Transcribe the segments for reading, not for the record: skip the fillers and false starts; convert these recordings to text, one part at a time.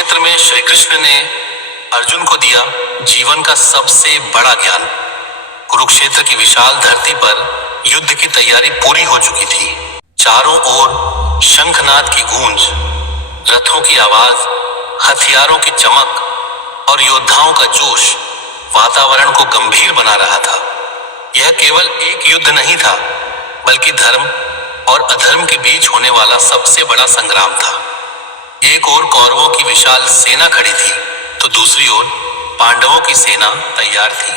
कुरुक्षेत्र में श्री कृष्ण ने अर्जुन को दिया जीवन का सबसे बड़ा ज्ञान। कुरुक्षेत्र की विशाल धरती पर युद्ध की तैयारी पूरी हो चुकी थी। चारों ओर शंखनाद की गूंज, रथों की आवाज, हथियारों की चमक और योद्धाओं का जोश वातावरण को गंभीर बना रहा था। यह केवल एक युद्ध नहीं था, बल्कि धर्म और अधर्म के बीच होने वाला सबसे बड़ा संग्राम था। एक ओर कौरवों की विशाल सेना खड़ी थी, तो दूसरी ओर पांडवों की सेना तैयार थी।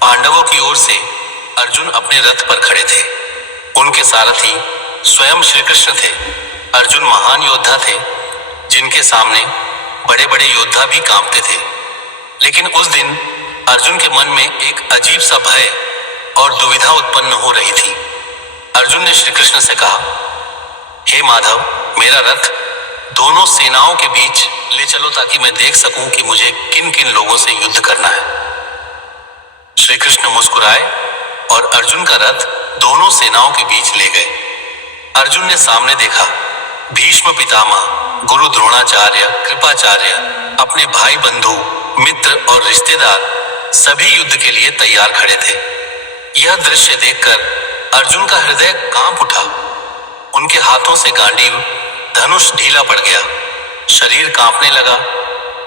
पांडवों की ओर से अर्जुन अपने रथ पर खड़े थे। उनके सारथी स्वयं श्री कृष्ण थे। अर्जुन महान योद्धा थे, जिनके सामने बड़े बड़े योद्धा भी कांपते थे। लेकिन उस दिन अर्जुन के मन में एक अजीब सा भय और दुविधा उत्पन्न हो रही थी। अर्जुन ने श्री कृष्ण से कहा, हे माधव, मेरा रथ दोनों सेनाओं के बीच ले चलो ताकि मैं देख सकूं कि मुझे किन किन लोगों से युद्ध करना है। श्री कृष्ण मुस्कुराए और अर्जुन का रथ दोनों सेनाओं के बीच ले गए। अर्जुन ने सामने देखा, भीष्म पितामह, गुरु द्रोणाचार्य, कृपाचार्य, अपने भाई बंधु, मित्र और रिश्तेदार सभी युद्ध के लिए तैयार खड़े थे। यह दृश्य देखकर अर्जुन का हृदय कांप उठा। उनके हाथों से गांडीव धनुष ढीला पड़ गया, शरीर कांपने लगा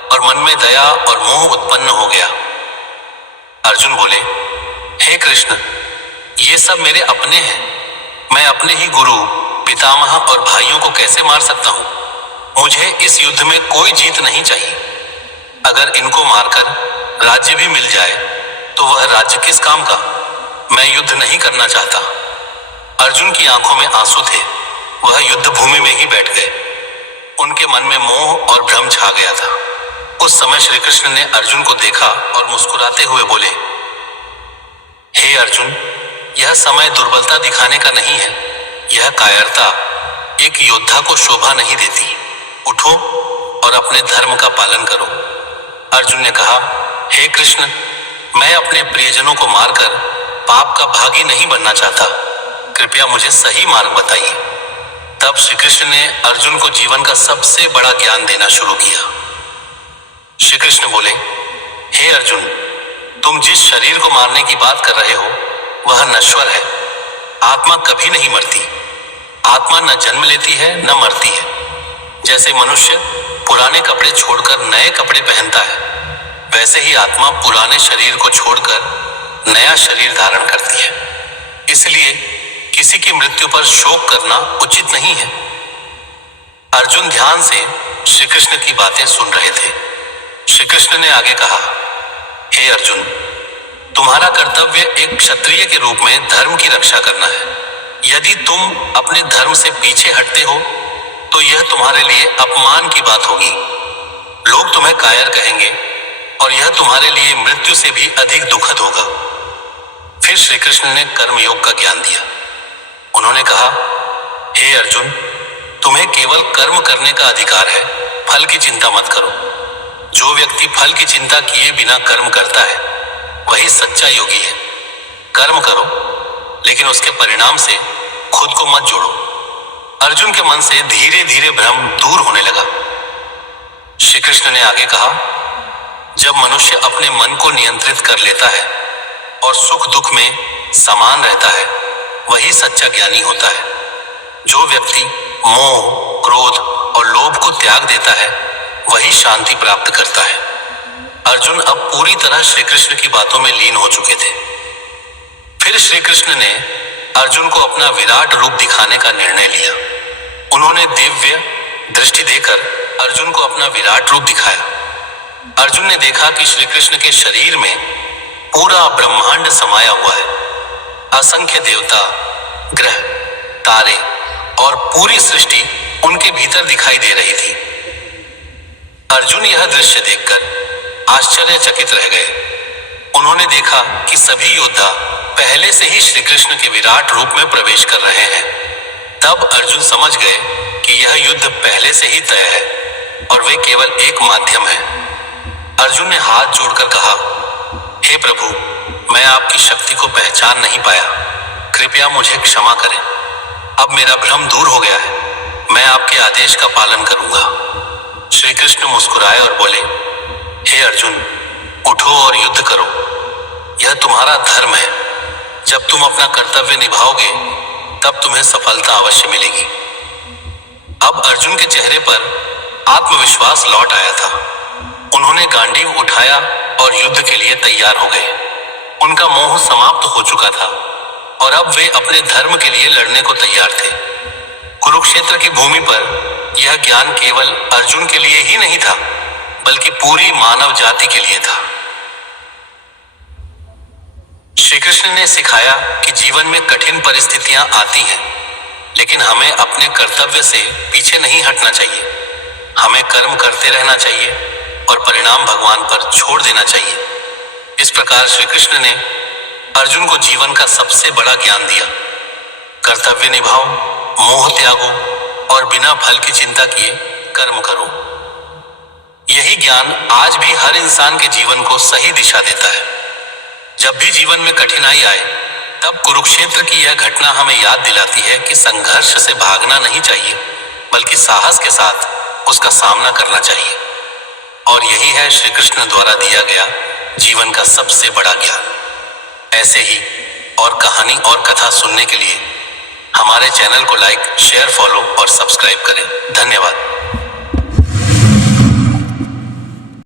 और मन में दया और मोह उत्पन्न हो गया। अर्जुन बोले, हे कृष्ण, ये सब मेरे अपने हैं। मैं अपने ही गुरु, पितामह और भाइयों को कैसे मार सकता हूं? मुझे इस युद्ध में कोई जीत नहीं चाहिए। अगर इनको मारकर राज्य भी मिल जाए तो वह राज्य किस काम का? मैं युद्ध नहीं करना चाहता। अर्जुन की आंखों में आंसू थे। वह युद्ध भूमि में ही बैठ गए। उनके मन में मोह और भ्रम छा गया था। उस समय श्री कृष्ण ने अर्जुन को देखा और मुस्कुराते हुए बोले, हे अर्जुन, यह समय दुर्बलता दिखाने का नहीं है। यह कायरता एक योद्धा को शोभा नहीं देती। उठो और अपने धर्म का पालन करो। अर्जुन ने कहा, हे कृष्ण, मैं अपने प्रियजनों को मारकर पाप का भागी नहीं बनना चाहता। कृपया मुझे सही मार्ग बताइए। तब श्री कृष्ण ने अर्जुन को जीवन का सबसे बड़ा ज्ञान देना शुरू किया। श्री कृष्ण बोले, हे अर्जुन, तुम जिस शरीर को मारने की बात कर रहे हो वह नश्वर है। आत्मा कभी नहीं मरती। आत्मा न जन्म लेती है न मरती है। जैसे मनुष्य पुराने कपड़े छोड़कर नए कपड़े पहनता है, वैसे ही आत्मा पुराने शरीर को छोड़कर नया शरीर धारण करती है। इसलिए किसी की मृत्यु पर शोक करना उचित नहीं है। अर्जुन ध्यान से श्री कृष्ण की बातें सुन रहे थे। श्री कृष्ण ने आगे कहा, हे अर्जुन, तुम्हारा कर्तव्य एक क्षत्रिय के रूप में धर्म की रक्षा करना है। यदि तुम अपने धर्म से पीछे हटते हो तो यह तुम्हारे लिए अपमान की बात होगी। लोग तुम्हें कायर कहेंगे और यह तुम्हारे लिए मृत्यु से भी अधिक दुखद होगा। फिर श्री कृष्ण ने कर्म योग का ज्ञान दिया। उन्होंने कहा, हे अर्जुन, तुम्हें केवल कर्म करने का अधिकार है, फल की चिंता मत करो। जो व्यक्ति फल की चिंता किए बिना कर्म करता है वही सच्चा योगी है। कर्म करो, लेकिन उसके परिणाम से खुद को मत जोड़ो। अर्जुन के मन से धीरे धीरे भ्रम दूर होने लगा। श्री कृष्ण ने आगे कहा, जब मनुष्य अपने मन को नियंत्रित कर लेता है और सुख दुख में समान रहता है, वही सच्चा ज्ञानी होता है। जो व्यक्ति मोह, क्रोध और लोभ को त्याग देता है वही शांति प्राप्त करता है। अर्जुन अब पूरी तरह श्री कृष्ण की बातों में लीन हो चुके थे। फिर श्री कृष्ण ने अर्जुन को अपना विराट रूप दिखाने का निर्णय लिया। उन्होंने दिव्य दृष्टि देकर अर्जुन को अपना विराट रूप दिखाया। अर्जुन ने देखा कि श्री कृष्ण के शरीर में पूरा ब्रह्मांड समाया हुआ है। असंख्य देवता, ग्रह, तारे और पूरी सृष्टि उनके भीतर दिखाई दे रही थी। अर्जुन यह दृश्य देखकर आश्चर्यचकित रह गए। उन्होंने देखा कि सभी योद्धा पहले से ही श्री कृष्ण के विराट रूप में प्रवेश कर रहे हैं। तब अर्जुन समझ गए कि यह युद्ध पहले से ही तय है और वे केवल एक माध्यम है। अर्जुन ने हाथ जोड़कर कहा, हे प्रभु, मैं आपकी शक्ति को पहचान नहीं पाया। कृपया मुझे क्षमा करें। अब मेरा भ्रम दूर हो गया है। मैं आपके आदेश का पालन करूंगा। श्री कृष्ण मुस्कुराए और बोले, हे अर्जुन, उठो और युद्ध करो। यह तुम्हारा धर्म है। जब तुम अपना कर्तव्य निभाओगे तब तुम्हें सफलता अवश्य मिलेगी। अब अर्जुन के चेहरे पर आत्मविश्वास लौट आया था। उन्होंने गांडीव उठाया और युद्ध के लिए तैयार हो गए। उनका मोह समाप्त हो चुका था और अब वे अपने धर्म के लिए लड़ने को तैयार थे। कुरुक्षेत्र की भूमि पर यह ज्ञान केवल अर्जुन के लिए ही नहीं था, बल्कि पूरी मानव जाति के लिए था। श्री कृष्ण ने सिखाया कि जीवन में कठिन परिस्थितियां आती हैं, लेकिन हमें अपने कर्तव्य से पीछे नहीं हटना चाहिए। हमें कर्म करते रहना चाहिए और परिणाम भगवान पर छोड़ देना चाहिए। इस प्रकार श्री कृष्ण ने अर्जुन को जीवन का सबसे बड़ा ज्ञान दिया। कर्तव्य निभाओ, मोह त्यागो और बिना फल की चिंता किए कर्म करो। यही ज्ञान आज भी हर इंसान के जीवन को सही दिशा देता है। जब भी जीवन में कठिनाई आए, तब कुरुक्षेत्र की यह घटना हमें याद दिलाती है कि संघर्ष से भागना नहीं चाहिए, बल्कि साहस के साथ उसका सामना करना चाहिए। और यही है श्री कृष्ण द्वारा दिया गया जीवन का सबसे बड़ा ज्ञान। ऐसे ही और कहानी और कथा सुनने के लिए हमारे चैनल को लाइक, शेयर, फॉलो और सब्सक्राइब करें। धन्यवाद।